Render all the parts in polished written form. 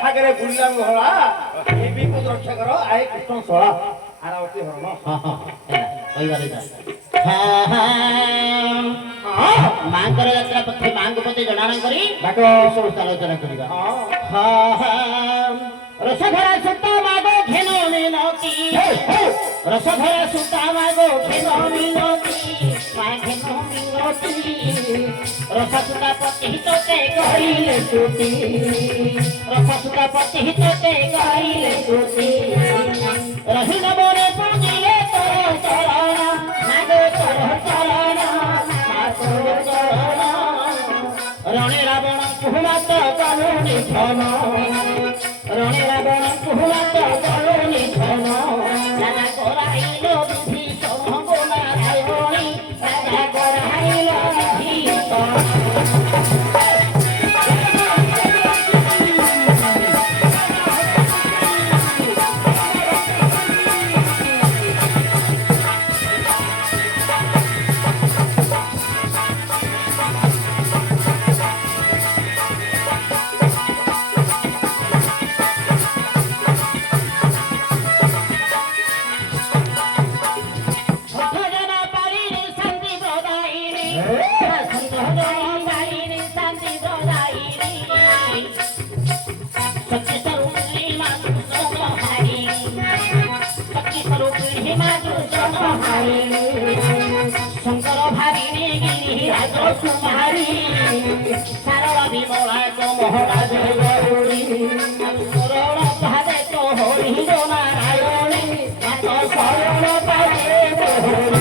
ସାଗରେ ବୁଲିଲା ଘୋଳା ଏ ବିପଦ ରକ୍ଷା କର ଆଏ କୃଷ୍ଣ ଶଳା ଆରାବତୀ ହରଣ ମାଙ୍କର ଯାତ୍ରା ପକ୍ଷେ ମାଙ୍କୁ ପ୍ରତି ଜଣାଣ କରି ବାଟ ସବୁ ଆଲୋଚନା କରିବା। ରସଧରା ସୁତା ମାଗ ଘେନ ମିନତି ରସଧରା ସୁତା ମାଗ ଘେନ ମିନତି ମା ଘେନ ମିନତି ରସସୁତା ପତି ତୋତେ କହିଲେ ସୁତି ରସସୁତା ପତି ତୋତେ କହିଲେ ସୁତି ରହିଲ ମୋରେ ପୁଜିଲେ ତୋର ଚରଣ ମାଗ ତୋର ଚରଣ ତୋର ଚରଣ ରଣେ ରାବଣ କୁହୁମାତ କାଲୁନି ଧନ রণে রাবণ কুহুমাত বলনি ধন রাজা করাইল বিভীষণ নারায়ণী রাজা করাইল বিভীষণ শঙ্কর ভারিণী গিরিরাজ কুমারী সারলা বিমলা মহারাজ গৌরী শরণ পাদে তো হরি নারায়ণী শরণ পাদে তো হরি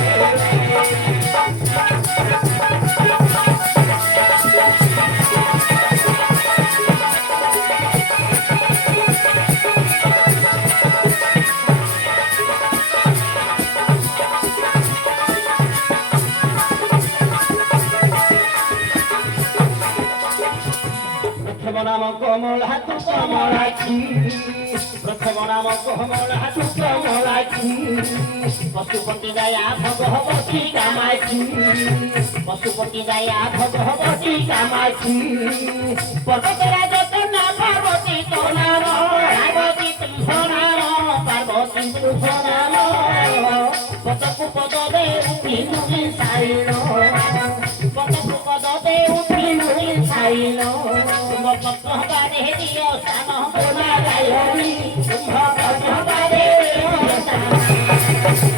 নাম কমলা তু কমলাক্ষী প্রথম নাম কমলা তু কমলাক্ষী পশুপতি দয়া ভগবতী কামাক্ষী পশুপতি দয়া ভগবতী কামাক্ষী পর্বতরা যত না পার্বতী তো নাম পার্বতী তুম্ভ নাম পার্বতী তুম্ভ নাম পদকু পদবে উঠি নুই সাইল পদকু পদবে উঠি নুই সাইল ভগবানে দিও স্থান নারায়ণী ভগবানে দিও স্থান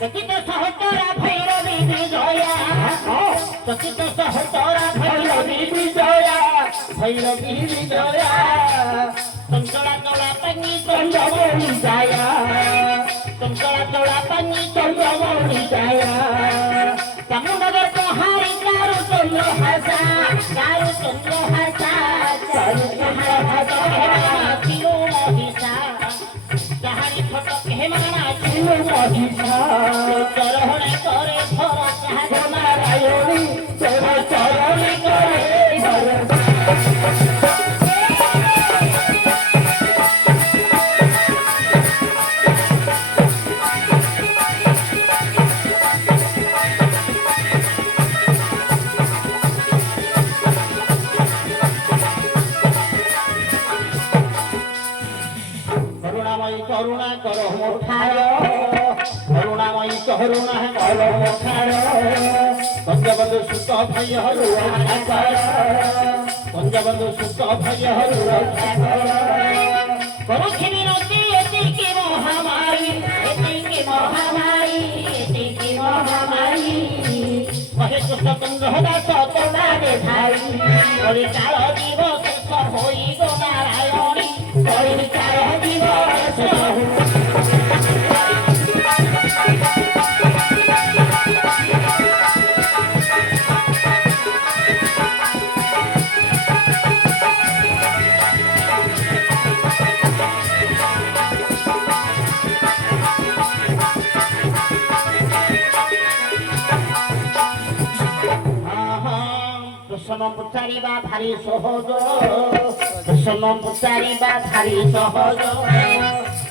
সচিত সহচরা ভৈরবী বিজয়া সচিত সহচরা ভৈরবী বিজয়া ভৈরবী বিজয়া চঞ্চলা চলা পানি চন্দ্রমণি যায়া চঞ্চলা চলা পানি চন্দ্রমণি যায়া কামনগর তোহারি চারু চন্দ্র হাসা চারু চন্দ্র হাসা চারু চন্দ্র হাসা চিরু মহিষা যাহারি ফটক হেমানা চিরু মহিষা চরণে করে ধর চাহা নারায়ণী তোর চরণে করে ধর করুণা কর মোঠার করুণাময়ী করুণা কর মোঠার পঞ্জবন্ধু সুত ভয় হরু পঞ্জবন্ধু সুত ভয় হরু করুখিনি নদী এটিকি মহামারী এটিকি মহামারী এটিকি মহামারী কহে কৃষ্ণ চন্দ্র দাস তোলারে ভাই পরিচার দিবস হই গো নারায়ণী পরিচার দিবস ପ୍ରଶ୍ନ ପଚାରିବା ଭାରି ସହଜ ପ୍ରଶ୍ନ ପଚାରିବା ଭାରି ସହଜ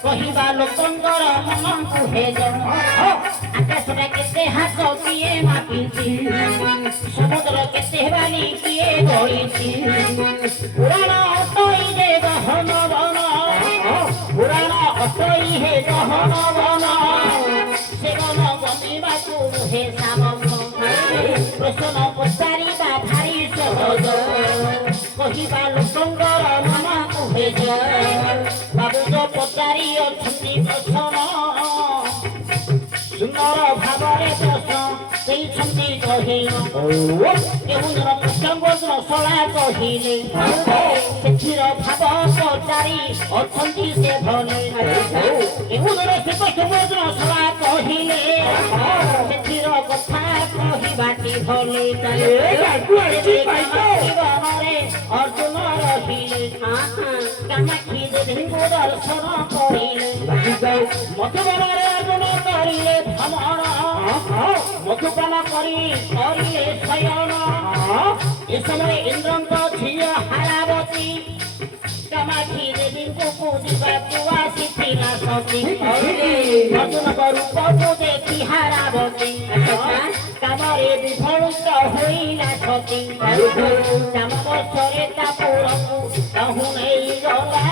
କହିବା ଲୋକଙ୍କର ମନକୁ ହେଜ ଆକାଶଟା କେତେ ହାତ କିଏ ମାପିଛି ସମୁଦ୍ର କେତେ ବାଲି କିଏ ଗଳିଛି ପୁରାଣ ଅଟଇ ଯେ ଗହନ ବନ ପୁରାଣ ଅଟଇ ହେ ଗହନ ବନ ସେ ବନ ଗମିବାକୁ ରୁହେ ସାମନ ପ୍ରଶ୍ନ ପଚାରିବା ଭାରି ସହଜ କହିବା ଲୋକଙ୍କର ମନକୁ ହେଜ ବାବୁଜ ପଚାରି ଅଛନ୍ତି ପ୍ରଶ୍ନ ସୁନ୍ଦର ଭାବରେ ପ୍ରଶ୍ନ ଦେଇଛନ୍ତି କହିଲ କେଉଁଦିନ କୃଷ୍ଣଙ୍କର ଶଳା କହିଲେ ସେଥିର ଭାବ ପଚାରି ଅଛନ୍ତି ସେ ଭଲେ କେଉଁଦିନ ସେ କୃଷ୍ଣଙ୍କର ଶଳା କହିଲେ ସେଥିର କଥା କହିବାଟି ଭଲେ ଜୀବନରେ ଅର୍ଜୁନ ରହିଲେ କାମାକ୍ଷୀ ଦେବୀଙ୍କୁ ଦର୍ଶନ କରିଲେ ମଧୁବନରେ ଅର୍ଜୁନ କରିଲେ ଭ୍ରମଣ ମଧୁପାନ କରିଲେ ଶୟନ ଏ ସମୟରେ ଇନ୍ଦ୍ରଙ୍କ ଝିଅ ହାରାବତୀ କାମାକ୍ଷୀ ଦେବୀଙ୍କୁ ପୂଜିବାକୁ ଆସିଥିଲା ସତୀ ଅର୍ଜୁନଙ୍କ ରୂପକୁ ଦେଖି ହାରାବତୀ କାମରେ ବିଫଳିତ ହୋଇଲା ସତୀ କାମ ବର୍ଷରେ ତା ପୁରକୁ କହୁ ନେଇଗଲା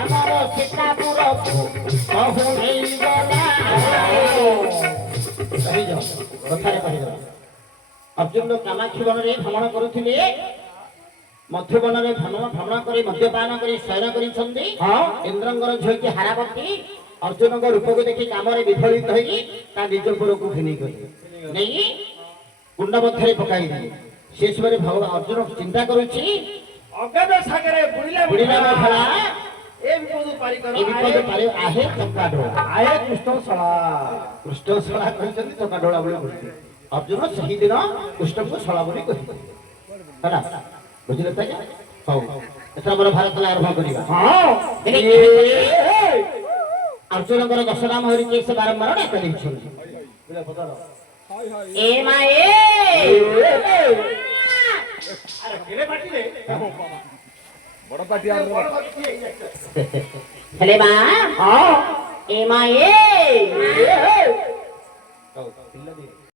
ଆମର ସୀତାପୁରକୁ କହୁ ନେଇଗଲା କଥାରେ କହିଦେବା ଅର୍ଜୁନ କାମାକ୍ଷୀ ବନରେ ଭ୍ରମଣ କରୁଥିଲେ ମଧୁବନରେ ଭ୍ରମଣ କରି ମଦ୍ୟପାନ କରି ଶୟନ କରିଛନ୍ତି ଇନ୍ଦ୍ରଙ୍କର ଝିଅଟି ହାରାବତୀ ଅର୍ଜୁନଙ୍କ ରୂପକୁ ଦେଖି କାମରେ ବିଫଳିତ ହୋଇ ତା ନିଜ ପୁରକୁ ଘେନି ଗଲେ ନେଇ କୁଣ୍ଡ ମଧ୍ୟରେ ପକାଇ ଦେଲେ ସେ ସମୟରେ ଭଗବାନ ଅର୍ଜୁନ ଚିନ୍ତା କରୁଛି ଅଜ୍ଞାନ ସାଗରେ ବୁଡ଼ିଲା ମଥଳା ଏ ବିପଦ ପାରିକର ଏ ବିପଦ ପାରି ଆହେ ଚକାଡୋଳା ଆଏ କୃଷ୍ଣଶଳା କୃଷ୍ଣଶଳା କହିଛନ୍ତି ଚକାଡୋଳା ବୋଲି କହିଥିଲେ ଅର୍ଜୁନ ସେହିଦିନ କୃଷ୍ଣଙ୍କୁ ଶଳା ବୋଲି କହିଥିଲେ ହେଲା ବୁଝିଲେ ତ ଆଜ୍ଞା ହଉ ଏଥର ଆମର ଭାରତ ଆରମ୍ଭ କରିବା ଅର୍ଜୁନଙ୍କର ଦଶ ନାମ ହରିକି ସେ ବାରମ୍ବାର ଡାକ ଦେଇଛନ୍ତି ଏ ମାଏ ଆରେ କେଲେ ପାଟିଲେ ବଡ ପାଟି ଆମର ହେଲେ ମା ଏ ମାଏ